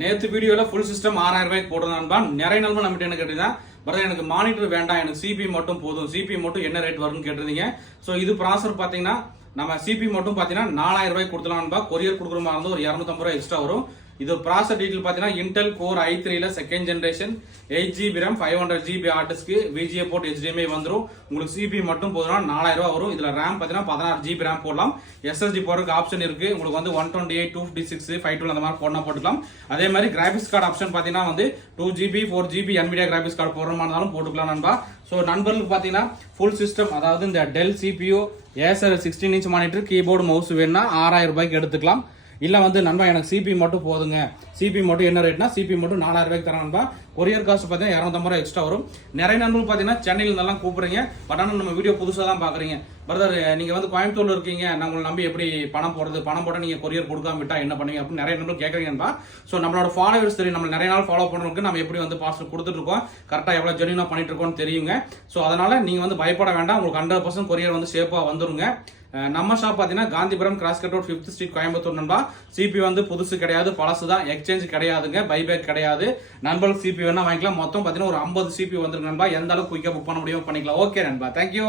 நேற்று வீடியோல full system 6000 ரூபாய்க்கு போட்டிருந்தான்பா. நிறைய நண்பர் நம்மகிட்ட என்ன கேட்டீங்கன்னா, பிரதர் எனக்கு மானிட்டர் வேண்டாம், எனக்கு சிபி மட்டும் போதும், சிபி மட்டும் என்ன ரேட் வரும்னு கேட்டிருந்தீங்க. ஸோ இது ப்ராசர் பார்த்தீங்கன்னா நம்ம சிபி மட்டும் பார்த்தீங்கன்னா 4000 ரூபாய்க்கு கொடுத்துலாம்பா. கொரியர் கொடுக்குற மாதிரி இருந்தால் ஒரு 250 ரூபாய் எக்ஸ்ட்ரா வரும். இது ப்ராசர் டீட்டெயில் பார்த்தீங்கன்னா இன்டெல் கோர் i3ல second generation 8GB RAM 512GB hard disk VGA port HDMI வந்துடும். உங்களுக்கு சிபி மட்டும் போதுனா 4000 ரூபாய் வரும். இதுல RAM பார்த்தீங்கன்னா 16GB RAM போடலாம். SSD போடுறதுக்கு ஆப்ஷன் இருக்கு. உங்களுக்கு வந்து 128 256 512 அந்த மாதிரி போட்டுக்கலாம். அதே மாதிரி கிராபிக்ஸ் கார்டு ஆப்ஷன் பார்த்தீங்கன்னா வந்து 2GB 4GB NVIDIA graphics card போடுற மாதிரி இருந்தாலும் போட்டுக்கலாம் நண்பா. ஸோ நண்பர்களுக்கு பார்த்தீங்கன்னா ஃபுல் சிஸ்டம், அதாவது இந்த Dell CPU Acer 16 inch monitor keyboard mouse வேணும்னா 6000 ரூபாய்க்கு எடுத்துக்கலாம். இல்ல வந்து நண்பா எனக்கு சிபி மட்டும் போதுங்க, சிபி மட்டும் என்ன ரேட்னா சிபி மட்டும் 4000 ரூபாய்க்கு தரேன் நண்பா. கொரியர் காஸ்ட் பார்த்தீங்கன்னா 250 ரூபாய் எக்ஸ்ட்ரா வரும். நிறைய நண்பர்கள் பார்த்தீங்கன்னா சென்னையில இருந்தெல்லாம் கூப்பிடுறீங்க. பட் ஆனால் நம்ம வீடியோ புதுசாக தான் பாக்குறீங்க. பிரதர் நீங்க வந்து கோயம்புத்தூர்ல இருக்கீங்க, நான் உங்களை நம்பி எப்படி பணம் போடுறது, பணம் போட்டால் நீங்க கொரியர் கொடுக்காம விட்டா என்ன பண்ணுவீங்க அப்படின்னு நிறைய நண்பர்கள் கேட்கறீங்கப்பா. ஸோ நம்மளோட ஃபாலோவர்ஸ் தெரியும், நம்ம நிறைய நாள் ஃபாலோ பண்ணுறதுக்கு நம்ம எப்படி வந்து பார்சல் கொடுத்துட்டு இருக்கோம், கரெக்டாக எவ்வளோ ஜென்யூனா பண்ணிட்டு இருக்கோம்னு தெரியுங்க. ஸோ அதனால நீங்க வந்து பயப்பட வேண்டாம், உங்களுக்கு 100% கொரியர் வந்து சேஃபா வந்துருங்க. நம்ம ஷாப் பார்த்தீங்கன்னா Gandhipuram cross cut road 5th street Coimbatore நண்பா. சிபி வந்து புதுசு கிடையாது, பழசு தான், எக்ஸ்சேஞ்ச் கிடையாதுங்க, பைபேக் கிடையாது. நண்பர்கள் சிபி வேணா வாங்கிக்கலாம். மொத்தம் பார்த்தீங்கன்னா ஒரு 50 சிபி வந்துருக்கு நண்பா. எந்த அளவுக்கு குயிக்காக புக் பண்ண முடியும் பண்ணிக்கலாம். ஓகே நண்பா, தேங்க்யூ.